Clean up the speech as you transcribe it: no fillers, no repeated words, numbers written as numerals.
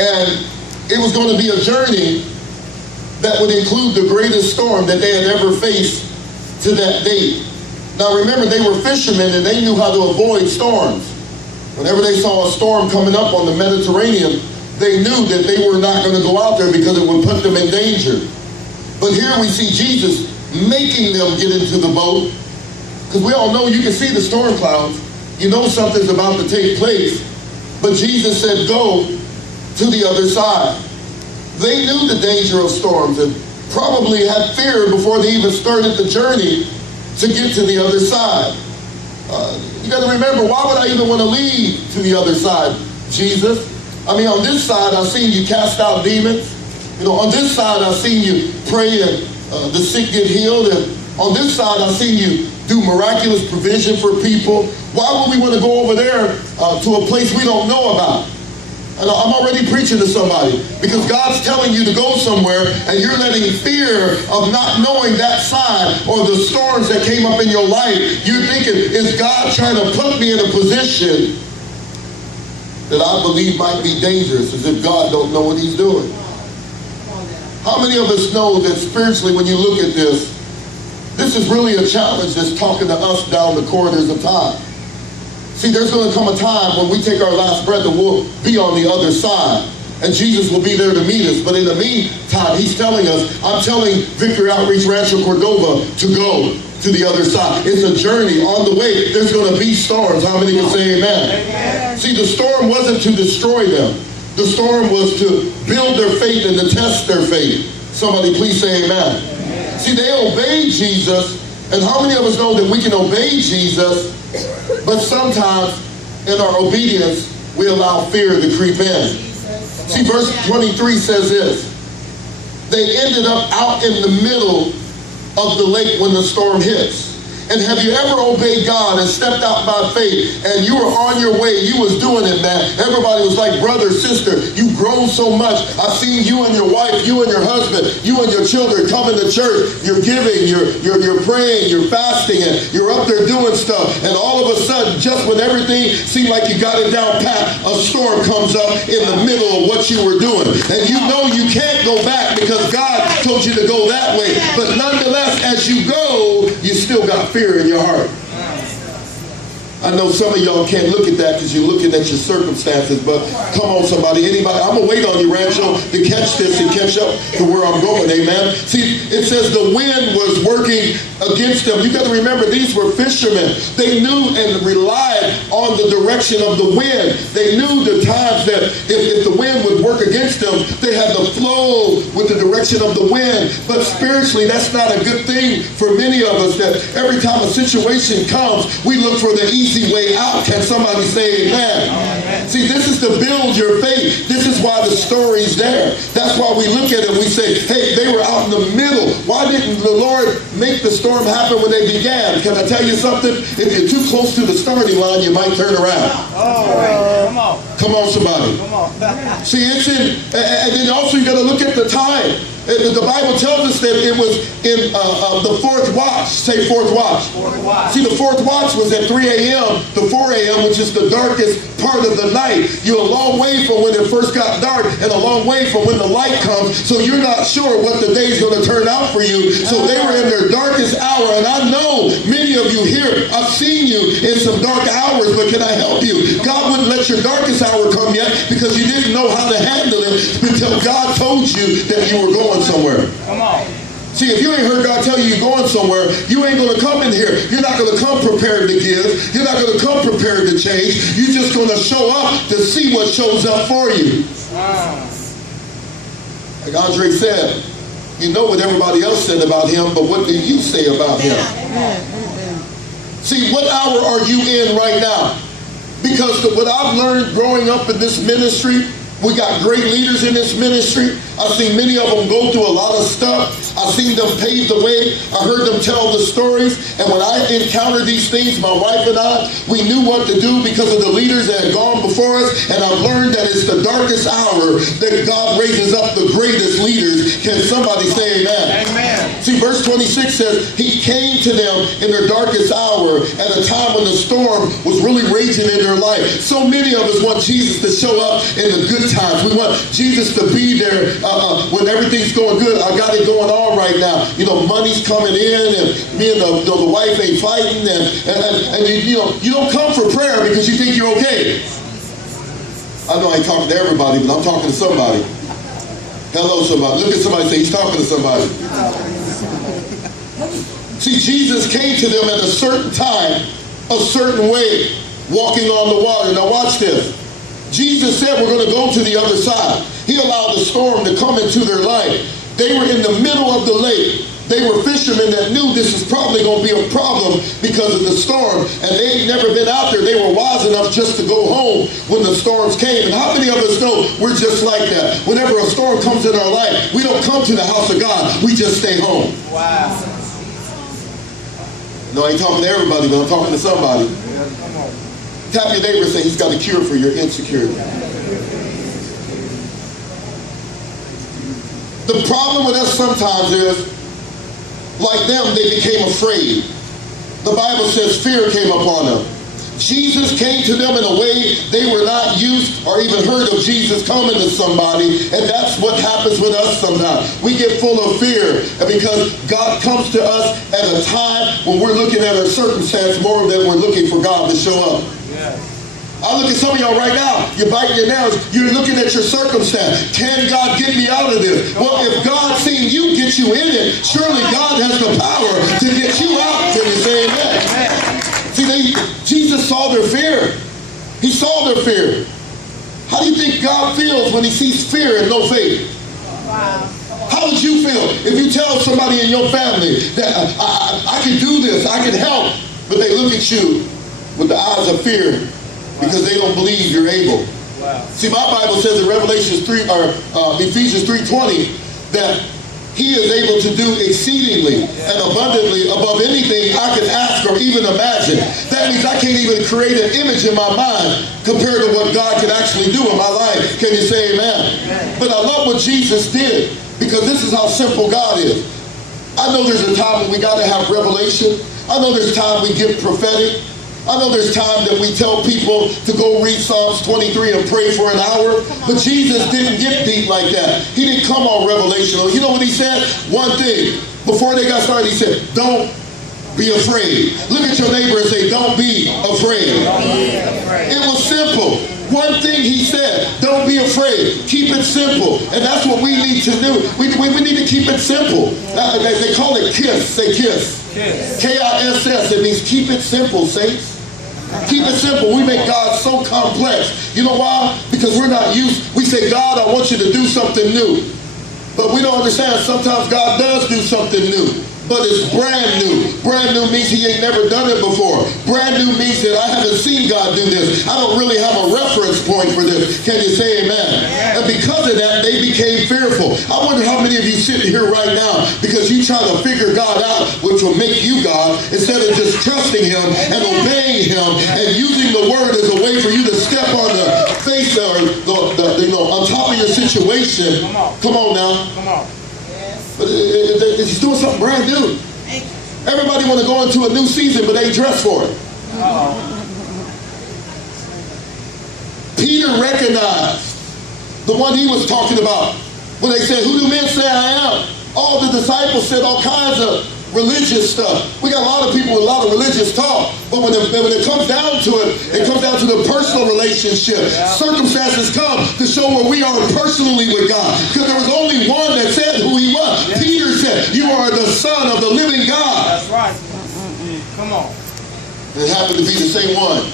And it was going to be a journey that would include the greatest storm that they had ever faced to that date. Now remember, they were fishermen and they knew how to avoid storms. Whenever they saw a storm coming up on the Mediterranean, they knew that they were not going to go out there because it would put them in danger. But here we see Jesus making them get into the boat, because we all know, you can see the storm clouds. You know something's about to take place. But Jesus said, go to the other side. They knew the danger of storms and probably had fear before they even started the journey to get to the other side. You got to remember, why would I even want to lead to the other side, Jesus? I mean, on this side, I've seen you cast out demons. You know, on this side, I've seen you pray and the sick get healed. And on this side, I've seen you do miraculous provision for people. Why would we want to go over there to a place we don't know about? And I'm already preaching to somebody, because God's telling you to go somewhere and you're letting fear of not knowing that side or the storms that came up in your life. You're thinking, is God trying to put me in a position that I believe might be dangerous, as if God don't know what he's doing? How many of us know that spiritually, when you look at this is really a challenge that's talking to us down the corridors of time. See, there's going to come a time when we take our last breath and we'll be on the other side. And Jesus will be there to meet us. But in the meantime, he's telling us, I'm telling Victory Outreach Rancho Cordova to go to the other side. It's a journey. On the way, there's going to be storms. How many can say amen? Amen. See, the storm wasn't to destroy them. The storm was to build their faith and to test their faith. Somebody please say amen. Amen. See, they obeyed Jesus. And how many of us know that we can obey Jesus, but sometimes in our obedience, we allow fear to creep in. See, verse 23 says this. They ended up out in the middle of the lake when the storm hits. And have you ever obeyed God and stepped out by faith and you were on your way, you was doing it, man. Everybody was like, brother, sister, you've grown so much. I've seen you and your wife, you and your husband, you and your children coming to church. You're giving, you're praying, you're fasting, and you're up there doing stuff. And all of a sudden, just when everything seemed like you got it down pat, a storm comes up in the middle of what you were doing. And you know you can't go back because God told you to go that way. But nonetheless, as you go, you still got fear in your heart. I know some of y'all can't look at that because you're looking at your circumstances, but come on somebody, anybody, I'm going to wait on you, Rancho, to catch this and catch up to where I'm going, amen. See, it says the wind was working against them. You got to remember, these were fishermen. They knew and relied on the direction of the wind. They knew the times that if the wind would work against them, they had to flow with the direction of the wind. But spiritually, that's not a good thing for many of us, that every time a situation comes, we look for the easy way out. Can somebody say amen? Amen? See, this is to build your faith. This is why the story's there. That's why we look at it and we say, hey, they were out in the middle. Why didn't the Lord make the storm happen when they began? Can I tell you something? If you're too close to the starting line, you might turn around. Come on. Come on, somebody. Come on. See, it's in, and then also you got to look at the time. The Bible tells us that it was in the fourth watch. Say fourth watch. Fourth watch. See, the fourth watch was at 3 a.m. to 4 a.m., which is the darkest part of the night. You're a long way from when it first got dark and a long way from when the light comes. So you're not sure what the day's going to turn out for you. So they were in their darkest hour. And I know many of you here, I've seen you in some dark hours, but can I help you? God wouldn't let your darkest hour come yet because you didn't know how to handle it until God told you that you were going somewhere. Come on. See, if you ain't heard God tell you you're going somewhere, you ain't going to come in here. You're not going to come prepared to give. You're not going to come prepared to change. You're just going to show up to see what shows up for you. Like Andre said, you know what everybody else said about him, but what do you say about him? See, what hour are you in right now? Because what I've learned growing up in this ministry, we got great leaders in this ministry. I've seen many of them go through a lot of stuff. I've seen them pave the way. I heard them tell the stories. And when I encountered these things, my wife and I, we knew what to do because of the leaders that had gone before us. And I've learned that it's the darkest hour that God raises up the greatest leaders. Can somebody say amen? Amen. See, See, verse 26 says, he came to them in their darkest hour at a time when the storm was really raging in their life. So many of us want Jesus to show up in the good times. We want Jesus to be there when everything's going good. I got it going on right now. You know, money's coming in, and me and the wife ain't fighting, and you don't come for prayer because you think you're okay. I know I ain't talking to everybody, but I'm talking to somebody. Hello, somebody. Look at somebody and say, he's talking to somebody. See, Jesus came to them at a certain time, a certain way, walking on the water. Now watch this. Jesus said we're going to go to the other side. He allowed the storm to come into their life. They were in the middle of the lake. They were fishermen that knew this was probably going to be a problem because of the storm, and they had never been out there. They were wise enough just to go home when the storms came. And how many of us know we're just like that? Whenever a storm comes in our life, we don't come to the house of God. We just stay home. Wow. No, I ain't talking to everybody, but I'm talking to somebody. Tap your neighbor and say, he's got a cure for your insecurity. The problem with us sometimes is, like them, they became afraid. The Bible says fear came upon them. Jesus came to them in a way they were not used or even heard of Jesus coming to somebody, and that's what happens with us sometimes. We get full of fear because God comes to us at a time when we're looking at our circumstance more than we're looking for God to show up. Yeah. I look at some of y'all right now, you're biting your nails, you're looking at your circumstance. Can God get me out of this? Well, if God seen you get you in it, surely God has the power to get you out. Can you say amen? See, Jesus saw their fear. He saw their fear. How do you think God feels when he sees fear and no faith? Wow. How would you feel if you tell somebody in your family that I can do this, I can help, but they look at you with the eyes of fear because they don't believe you're able? Wow. See, my Bible says in Ephesians 3:20 that he is able to do exceedingly and abundantly above anything I can ask or even imagine. That means I can't even create an image in my mind compared to what God can actually do in my life. Can you say amen? Amen. But I love what Jesus did, because this is how simple God is. I know there's a time when we got to have revelation. I know there's time we get prophetic. I know there's time that we tell people to go read Psalms 23 and pray for an hour, but Jesus didn't get deep like that. He didn't come on revelational. You know what he said? One thing. Before they got started, he said, don't be afraid. Look at your neighbor and say, don't be afraid. It was simple. One thing he said, don't be afraid. Keep it simple. And that's what we need to do. We need to keep it simple. They call it KISS. Say KISS. K-I-S-S. It means keep it simple, saints. Keep it simple. We make God so complex. You know why? Because we're not used. We say, God, I want you to do something new. But we don't understand. Sometimes God does do something new, but it's brand new. Brand new means he ain't never done it before. Brand new means that I haven't seen God do this. I don't really have a reference point for this. Can you say amen? And because of that, they became fearful. I wonder how many of you sitting here right now because you try to figure God out, which will make you God, instead of just trusting him and obeying him and using the word as a way for you to step on the face or on top of your situation. Come on now. Come on. But he's doing something brand new. Everybody want to go into a new season, but they ain't dressed for it. Peter recognized the one he was talking about when they said, who do men say I am? All the disciples said all kinds of religious stuff. We got a lot of people with a lot of religious talk, but when it comes down to it, it comes down to the personal relationship. Circumstances come to show where we are personally with God, because there was only one that said who he was. Peter said, you are the Son of the living God. That's right. Come on. And it happened to be the same one